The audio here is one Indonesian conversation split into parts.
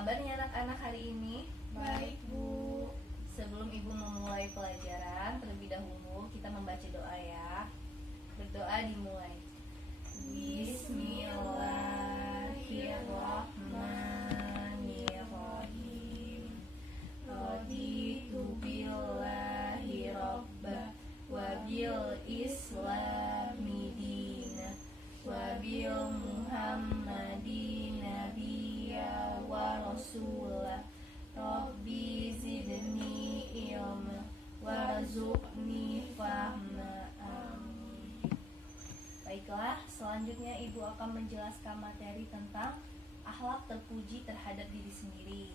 kabarnya anak-anak hari ini? Baik, Bu. Sebelum Ibu memulai pelajaran, terlebih dahulu kita membaca doa ya. Berdoa dimulai. Bismillahirrahmanirrahim. Raditu billahi rabba wa bil islami dina wa bil muhammadin nabiyya wa rasulah. Rabbi zidni ilma warzuqni fahma. Amin. Baiklah, selanjutnya Ibu akan menjelaskan materi tentang akhlak terpuji terhadap diri sendiri.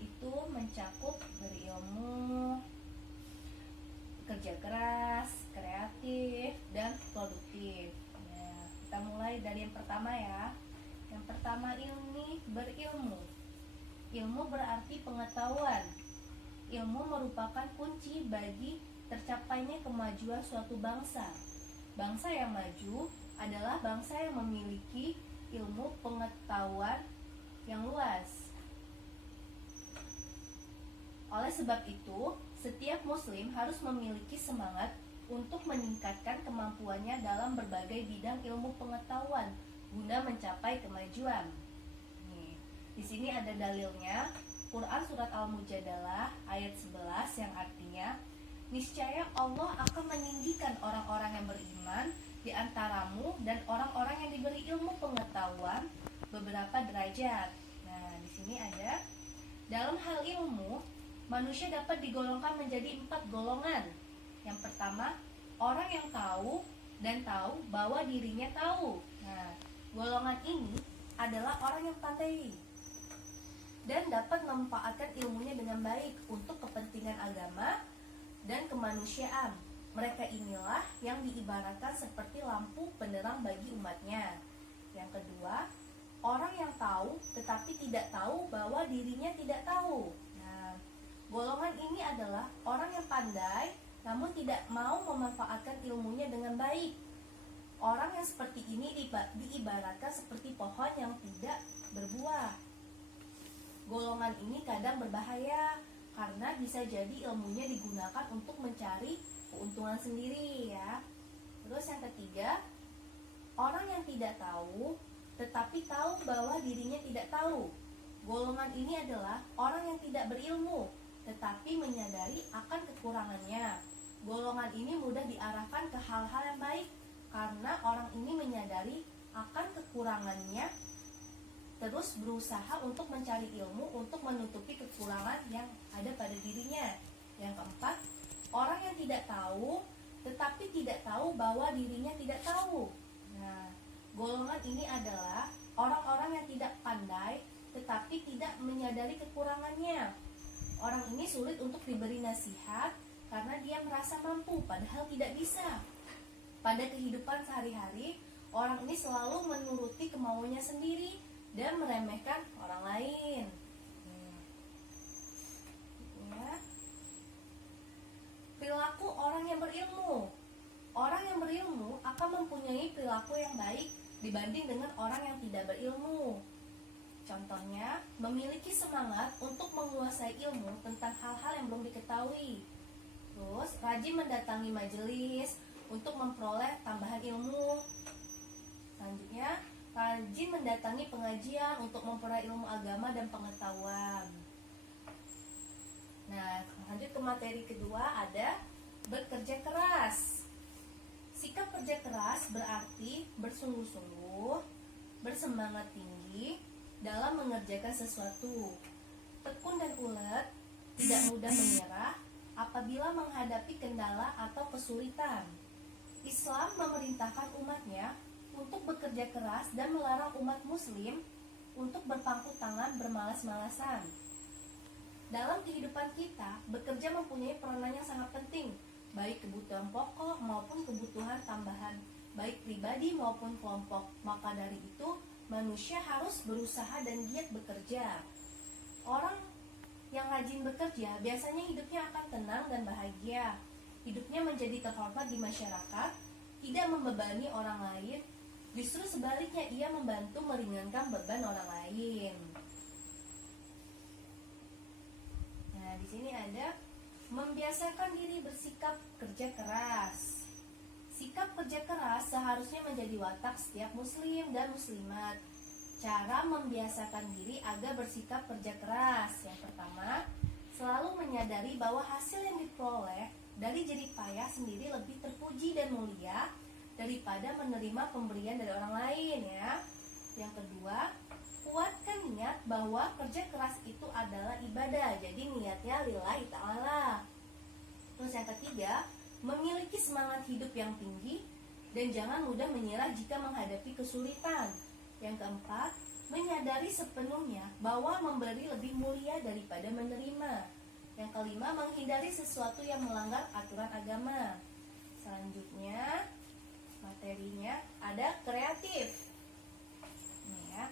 Itu mencakup berilmu, kerja keras, kreatif, dan produktif. Nah, kita mulai dari yang pertama ya. Yang pertama ini berilmu. Ilmu berarti pengetahuan. Ilmu merupakan kunci bagi tercapainya kemajuan suatu bangsa. Bangsa yang maju adalah bangsa yang memiliki ilmu pengetahuan yang luas. Oleh sebab itu, setiap muslim harus memiliki semangat untuk meningkatkan kemampuannya dalam berbagai bidang ilmu pengetahuan guna mencapai kemajuan. Nih, di sini ada dalilnya. Quran surat Al-Mujadalah ayat 11 yang artinya, niscaya Allah akan meninggikan orang-orang yang beriman di antaramu dan orang-orang yang diberi ilmu pengetahuan beberapa derajat. Nah, di sini ada dalam hal ilmu, manusia dapat digolongkan menjadi 4 golongan. Yang pertama, orang yang tahu dan tahu bahwa dirinya tahu. Nah, golongan ini adalah orang yang pandai dan dapat memanfaatkan ilmunya dengan baik untuk kepentingan agama dan kemanusiaan. Mereka inilah yang diibaratkan seperti lampu penerang bagi umatnya. Yang kedua, orang yang tahu tetapi tidak tahu bahwa dirinya tidak tahu. Nah, golongan ini adalah orang yang pandai namun tidak mau memanfaatkan ilmunya dengan baik. Orang yang seperti ini diibaratkan seperti pohon yang tidak berbuah. Golongan ini kadang berbahaya karena bisa jadi ilmunya digunakan untuk mencari keuntungan sendiri ya. Terus yang ketiga, orang yang tidak tahu tetapi tahu bahwa dirinya tidak tahu. Golongan ini adalah orang yang tidak berilmu tetapi menyadari akan kekurangannya. Golongan ini mudah diarahkan ke hal-hal yang baik karena orang ini menyadari akan kekurangannya, terus berusaha untuk mencari ilmu untuk menutupi kekurangan yang ada pada dirinya. Yang keempat, orang yang tidak tahu tetapi tidak tahu bahwa dirinya tidak tahu. Nah, golongan ini adalah orang-orang yang tidak pandai tetapi tidak menyadari kekurangannya. Orang ini sulit untuk diberi nasihat karena dia merasa mampu padahal tidak bisa. Pada kehidupan sehari-hari, orang ini selalu menuruti kemauannya sendiri dan meremehkan orang lain. Ya. Perilaku orang yang berilmu. Orang yang berilmu akan mempunyai perilaku yang baik dibanding dengan orang yang tidak berilmu. Contohnya, memiliki semangat untuk menguasai ilmu tentang hal-hal yang belum diketahui. Terus, rajin mendatangi majelis untuk memperoleh tambahan ilmu. Selanjutnya, rajin mendatangi pengajian untuk memperoleh ilmu agama dan pengetahuan. Nah, lanjut ke materi kedua, ada bekerja keras. Sikap kerja keras berarti bersungguh-sungguh, bersemangat tinggi dalam mengerjakan sesuatu. Tekun dan ulet, tidak mudah menyerah apabila menghadapi kendala atau kesulitan. Islam memerintahkan umatnya untuk bekerja keras dan melarang umat muslim untuk berpangku tangan bermalas-malasan. Dalam kehidupan kita, bekerja mempunyai peranan yang sangat penting, baik kebutuhan pokok maupun kebutuhan tambahan, baik pribadi maupun kelompok. Maka dari itu, manusia harus berusaha dan giat bekerja. Orang yang rajin bekerja biasanya hidupnya akan tenang dan bahagia. Hidupnya menjadi terhormat di masyarakat, tidak membebani orang lain, justru sebaliknya ia membantu meringankan beban orang lain. Nah, di sini ada membiasakan diri bersikap kerja keras. Sikap kerja keras seharusnya menjadi watak setiap muslim dan muslimat. Cara membiasakan diri agar bersikap kerja keras. Yang pertama, selalu menyadari bahwa hasil yang diperoleh dari jerih payah sendiri lebih terpuji dan mulia daripada menerima pemberian dari orang lain ya. Yang kedua, kuatkan niat bahwa kerja keras itu adalah ibadah. Jadi niatnya lillahi ta'ala. Terus yang ketiga, memiliki semangat hidup yang tinggi dan jangan mudah menyerah jika menghadapi kesulitan. Yang keempat, menyadari sepenuhnya bahwa memberi lebih mulia daripada menerima. Yang kelima, menghindari sesuatu yang melanggar aturan agama. Selanjutnya, materinya ada kreatif. Nih ya.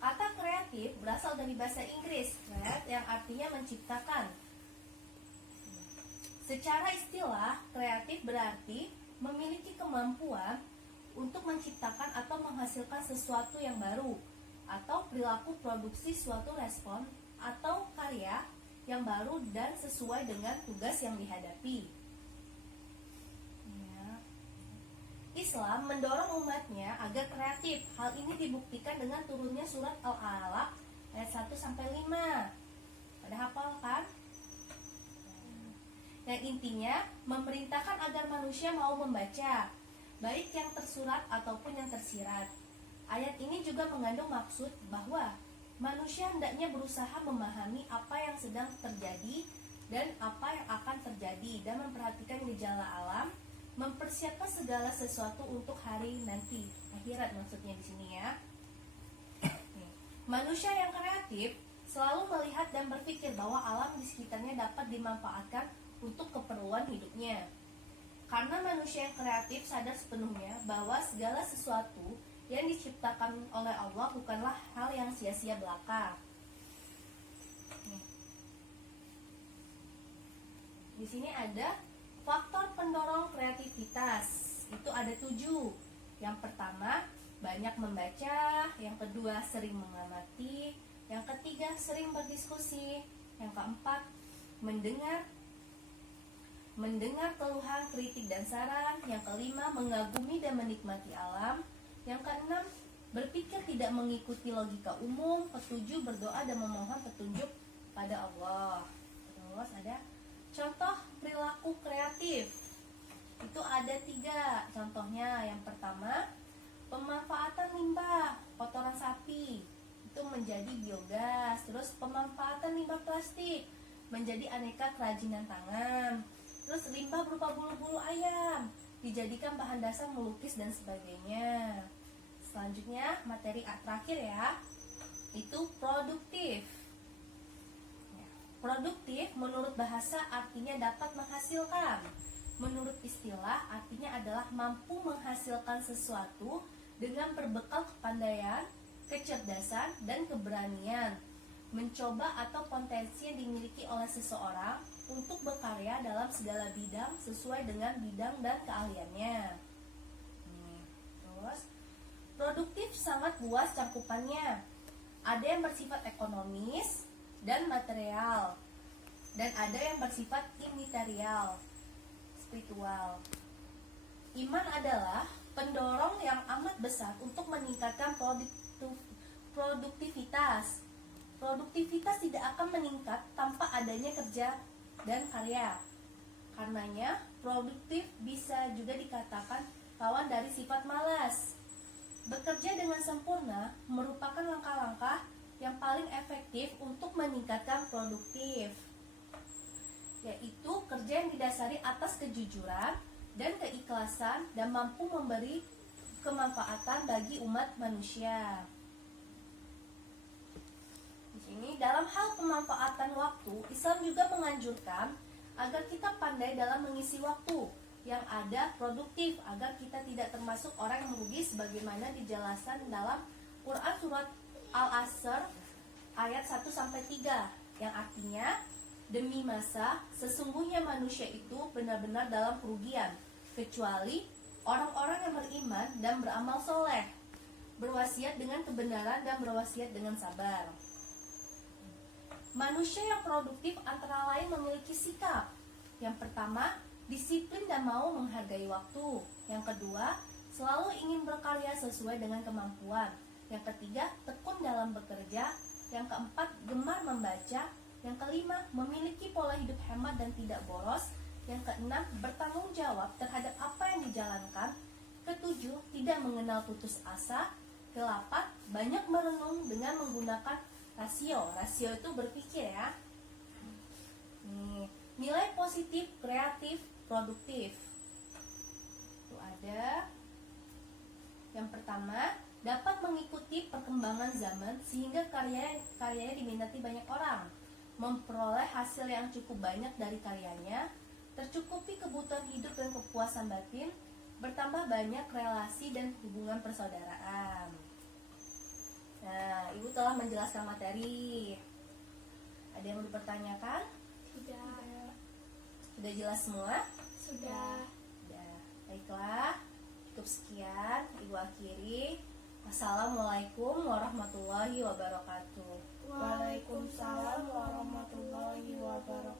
Kata kreatif berasal dari bahasa Inggris, create, yang artinya menciptakan. Secara istilah, kreatif berarti memiliki kemampuan untuk menciptakan atau menghasilkan sesuatu yang baru, atau perilaku produksi suatu respon atau karya yang baru dan sesuai dengan tugas yang dihadapi. Ya. Islam mendorong umatnya agar kreatif. Hal ini dibuktikan dengan turunnya surat Al-Alaq ayat 1-5. Pada hafal kan? Yang intinya memerintahkan agar manusia mau membaca, baik yang tersurat ataupun yang tersirat. Ayat ini juga mengandung maksud bahwa manusia hendaknya berusaha memahami apa yang sedang terjadi dan apa yang akan terjadi dan memperhatikan gejala alam, mempersiapkan segala sesuatu untuk hari nanti, akhirat maksudnya di sini ya. Manusia yang kreatif selalu melihat dan berpikir bahwa alam di sekitarnya dapat dimanfaatkan untuk keperluan hidupnya. Karena manusia yang kreatif sadar sepenuhnya bahwa segala sesuatu yang diciptakan oleh Allah bukanlah hal yang sia-sia belaka. Di sini ada faktor pendorong kreativitas. Itu ada 7. Yang pertama, banyak membaca. Yang kedua, sering mengamati. Yang ketiga, sering berdiskusi. Yang keempat, mendengar keluhan, kritik dan saran. Yang kelima, mengagumi dan menikmati alam. Yang keenam, berpikir tidak mengikuti logika umum. Ketujuh, berdoa dan memohon petunjuk pada Allah. Terus ada contoh perilaku kreatif. Itu ada 3 contohnya. Yang pertama, pemanfaatan limbah kotoran sapi itu menjadi biogas. Terus pemanfaatan limbah plastik menjadi aneka kerajinan tangan. Terus limbah berupa bulu-bulu ayam dijadikan bahan dasar melukis dan sebagainya. Selanjutnya materi terakhir ya, itu produktif. Produktif menurut bahasa artinya dapat menghasilkan. Menurut istilah artinya adalah mampu menghasilkan sesuatu dengan berbekal kepandaian, kecerdasan, dan keberanian. Mencoba atau potensi yang dimiliki oleh seseorang untuk berkarya dalam segala bidang sesuai dengan bidang dan keahliannya. Terus, produktif sangat luas cakupannya. Ada yang bersifat ekonomis dan material, dan ada yang bersifat imaterial, spiritual. Iman adalah pendorong yang amat besar untuk meningkatkan produktivitas. Produktivitas tidak akan meningkat tanpa adanya kerja dan karya. Karenanya, produktif bisa juga dikatakan lawan dari sifat malas. Bekerja dengan sempurna merupakan langkah-langkah yang paling efektif untuk meningkatkan produktif, yaitu kerja yang didasari atas kejujuran dan keikhlasan dan mampu memberi kemanfaatan bagi umat manusia. Ini dalam hal pemanfaatan waktu, Islam juga menganjurkan agar kita pandai dalam mengisi waktu yang ada produktif agar kita tidak termasuk orang yang merugi sebagaimana dijelaskan dalam Quran surat Al-Asr ayat 1-3 yang artinya, demi masa sesungguhnya manusia itu benar-benar dalam kerugian kecuali orang-orang yang beriman dan beramal soleh, berwasiat dengan kebenaran dan berwasiat dengan sabar. Manusia yang produktif antara lain memiliki sikap. Yang pertama, disiplin dan mau menghargai waktu. Yang kedua, selalu ingin berkarya sesuai dengan kemampuan. Yang ketiga, tekun dalam bekerja. Yang keempat, gemar membaca. Yang kelima, memiliki pola hidup hemat dan tidak boros. Yang keenam, bertanggung jawab terhadap apa yang dijalankan. Ketujuh, tidak mengenal putus asa. Kedelapan, banyak merenung dengan menggunakan rasio. Rasio itu berpikir ya. Nih, nilai positif, kreatif, produktif. Itu ada. Yang pertama, dapat mengikuti perkembangan zaman sehingga karyanya diminati banyak orang. Memperoleh hasil yang cukup banyak dari karyanya, tercukupi kebutuhan hidup dan kepuasan batin, bertambah banyak relasi dan hubungan persaudaraan. Nah, Ibu telah menjelaskan materi. Ada yang mau dipertanyakan? Tidak. Sudah jelas semua? Sudah. Ya, baiklah. Cukup sekian, Ibu akhiri. Wassalamualaikum warahmatullahi wabarakatuh. Waalaikumsalam warahmatullahi wabarakatuh.